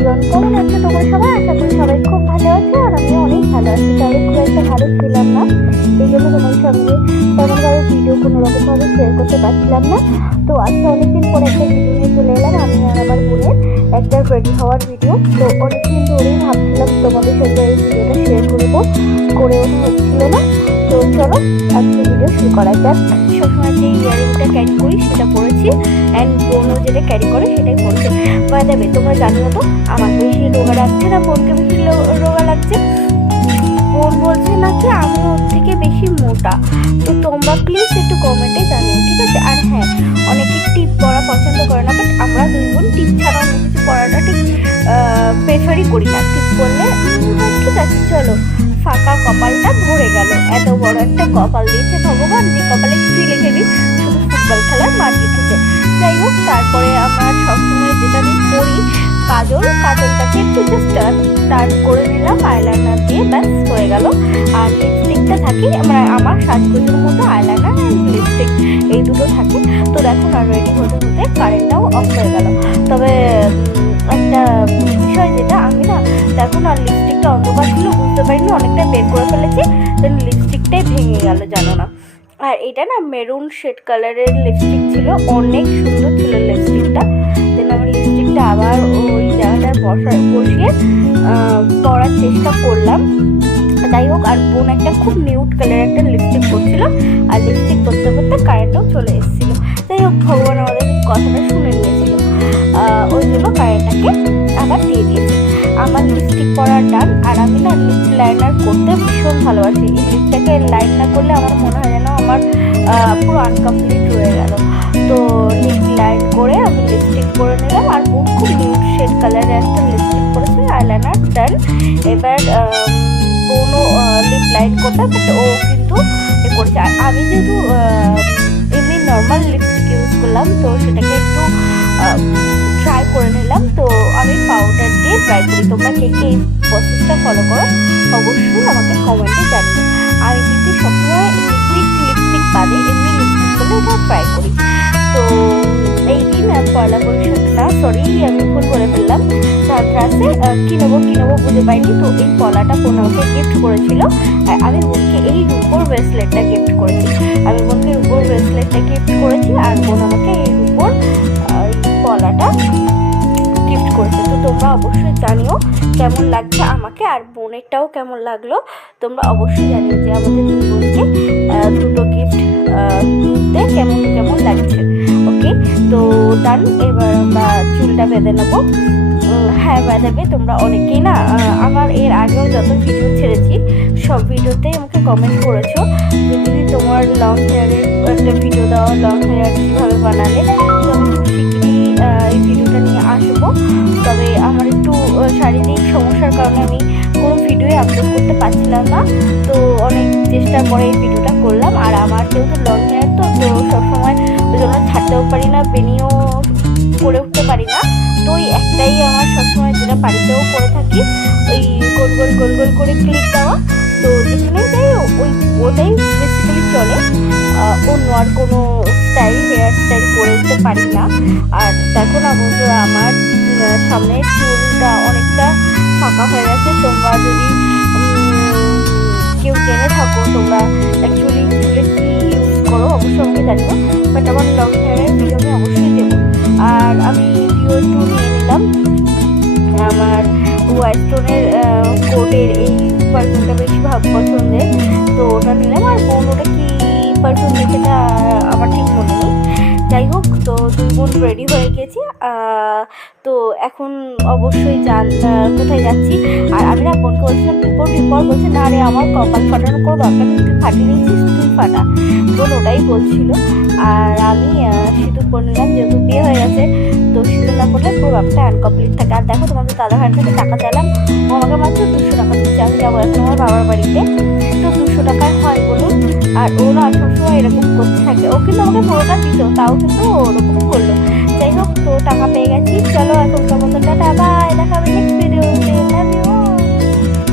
Everyone, কেমন আছো তোমরা সবাই? আশা করি সবাই খুব ভালো আছে আর আমি অনেক ভালো আছি। তবে খুব একটা ভালো ছিলাম না, এই জন্য তোমার সঙ্গে তেমনভাবে ভিডিও কোনো রকমভাবে শেয়ার করতে পারছিলাম না। তো আজকে অনেকদিন পরে একটা ভিডিও নিয়ে চলে এলাম, আমি আর আমার বোনের একটা রেডি হওয়ার ভিডিও। তো অনেকদিন ধরেই ভাবছিলাম তোমাদের সঙ্গে এই ভিডিওটা শেয়ার করবো, করে ওঠা হচ্ছিল না। তো চলো আজকে ভিডিও শুরু করা যাক। সবসময় যে ইয়ারিংটা ক্যারি করি সেটা পরেছি, অ্যান্ড বোনও যেটা ক্যারি করে সেটাই পরেছে। বাই দ্য ওয়ে, তোমরা জানিও তো আমার বেশি রোগা লাগছে না বোনকে বেশি রোগা লাগছে। বোন বলছে নাকি আমি ওর থেকে বেশি মোটা। তো তোমরা প্লিজ একটু কমেন্টে জানিও, ঠিক আছে? আর হ্যাঁ, অনেকে টিপ পরা পছন্দ করে না, বাট আমরা দুই বোন টিপ ছাড়া অন্য কিছু পরাটা ঠিক প্রেফারই করি না। টিপ পরলে ঠিক আছে চলো। ফাঁকা কপালটা ভরে গেল, এত বড় একটা কপাল দিয়েছে ভগবান, যে কপালে কিছুই লিখে দিই, শুধু ফুটবল খেলার মাঠ লিখেছে। যাই হোক, তারপরে আমার সবসময় যেটা আমি পরি কাজলটাকে একটু জাস্ট টার্ন করে নিলাম আইলাইনার দিয়ে, ব্যাস হয়ে গেল। আর লিপস্টিকটা থাকে আমার সাজগোজের মতো, আইলাইনার অ্যান্ড লিপস্টিক এই দুটো থাকে। তো দেখো না, রেডি হতে হতে কারেন্টটাও অফ হয়ে গেল। তবে একটা বিষয় যেটা, আমি না দেখো না লিপস্টিকটা অন্ধকার ছিল, বুঝতে পারিনি, অনেকটা বের করে ফেলেছি, দেন লিপস্টিকটাই ভেঙে গেল জানো না। আর এটা না মেরুন শেড কালারের লিপস্টিক ছিল, অনেক সুন্দর ছিল লিপস্টিকটা। দেন আমি লিপস্টিকটা আবার ওই জায়গাটায় বসিয়ে পরার চেষ্টা করলাম। যাই হোক, আর বোন একটা খুব নিউড কালারের একটা লিপস্টিক করছিল, আর লিপস্টিক করতে করতে কারেন্টও চলে এসেছিলো। যাই হোক, ভগবান আমাদের কথাটা শুনে নিয়েছিল, ওই জন্য কারেন্টটাকে আবার দিয়ে দিয়েছে। আমার লিপস্টিক পরার ডান। আর আমি না লিপ লাইনার করতে ভীষণ ভালোবাসি। এই লিপটাকে লাইন না করলে আমার মনে হয় যেন আমার পুরো আনকমপ্লিট রয়ে গেল। তো লিপ লাইন করে আমি লিপস্টিক পরে নিলাম, আর বোন খুব নিউড শেড কালারের একটা লিপস্টিক পরেছে, আইলাইনার ডান। এবার বোনও লিপ লাইন করতে, বাট ও কিন্তু এ করেছে। আর আমি যেহেতু এমনি নর্মাল লিপস্টিক ইউজ করলাম, তো সেটাকে একটু ট্রাই করে নিলাম। তো আমি পাউডার দিয়ে ট্রাই করি। তোমরা কে কে এই প্রসেসটা ফলো করো অবশ্যই আমাকে কমেন্টে জানিও। আমি কিন্তু সবসময় লিকুইড লিপস্টিক বাদে এমনি লিপস্টিক করলে এটা ট্রাই করি। তো এই দিন পয়লা বৈশাখ না, সরি আমি ভুল করে ফেললাম, ধনতেরাসে কী নেবো বুঝে পাইনি। তো এই পলাটা বোন আমাকে গিফট করেছিল, আর আমি বোনকে এই রূপোর ব্রেসলেটটা গিফট করেছি। আর বোন আমাকে এই রূপোর পলাটা গিফট করেছে। তো তোমরা অবশ্যই জানিও কেমন লাগছে আমাকে, আর বোনেরটাও কেমন লাগলো তোমরা অবশ্যই জানিও, যে আমাদের দুই বোনকে দুটো গিফট দিতে কেমন লাগছে। ওকে, তো ডান। এবার আমরা চুলটা বেঁধে নেবো। হ্যাঁ, বাঁধাবে। তোমরা অনেকেই না আমার এর আগেও যত ভিডিও ছেড়েছি সব ভিডিওতেই আমাকে কমেন্ট করেছো যে দিদি তোমার লং হেয়ারের একটা ভিডিও দাও, লং হেয়ার কীভাবে বানালে। তো আমি খুব শীঘ্রই এই ভিডিওটা নিয়ে আসবো। তবে আমার একটু শারীরিক সমস্যার কারণে আমি কোনো ভিডিওই আপলোড করতে পারছিলাম না। তো অনেক চেষ্টার পরে এই ভিডিওটা করলাম। আর আমার যেহেতু লং হেয়ার, তো সবসময় ওই জন্য ছাড়তেও পারি না, বেনিও করে উঠতে পারি না। তো ওই একটাই আমার সবসময় যেটা বাড়িতেও করে থাকি, ওই গোল গোল করে ক্লিপ দেওয়া। তো যেখানে যাই ওটাই বেসিক্যালি চলে, অন্য আর কোনো হেয়ার স্টাইল করে উঠতে পারি না। আর দেখো না বন্ধুরা, আমার সামনের চুলটা অনেকটা ফাঁকা হয়ে গেছে। তোমরা যদি কেউ জেনে থাকো তোমরা অ্যাকচুয়ালি চুলে কী ইউজ করো অবশ্যই আমাকে জানিও, বাট আমার লং হেয়ারের ভিডিও আমি অবশ্যই দেবো। আর আমি ডিও একটু নিয়ে নিলাম, আমার ওয়াইস্টোনের কোটের এই পারফিউমটা বেশি পছন্দের, তো ওটা নিলাম। আর বোন ওটা কি পারফিউম সেটা আমার ঠিক মনে নেই। যাই হোক, তো দুই বোন রেডি হয়ে গেছি। তো এখন অবশ্যই কোথায় যাচ্ছি। আর আমি না বোনকে বলছিলাম তুই পর বলছে না রে, আমার কপাল ফাটানো কোনো দরকার নেই, তুই ফাটিয়ে নিয়েছিস, তুই ফাটা। বোন ওটাই বলছিল। আর আমি সিঁদুর পরে নিলাম, যেহেতু বিয়ে হয়ে গেছে, তো সিঁদুর না করলে পুরো ব্যাপারটা আনকমপ্লিট থাকে। আর দেখো, তোমাদের দাদাভাইয়ের কাছে টাকা চাইলাম, ও আমাকে মাত্র 200 টাকা দিচ্ছে। আমি যাবো এখন আমার বাবার বাড়িতে, তো 200 টাকায় হয় বলুন। আর ও না সবসময় এরকম করতে থাকে, ও কিন্তু আমাকে পুরোটা দিত, তাও কিন্তু ওরকম করলো। যাই হোক, তো টাকা পেয়ে গেছি। চলো এখনকার মতো টাটা, বাই, দেখা হবে নেক্সট ভিডিওতে।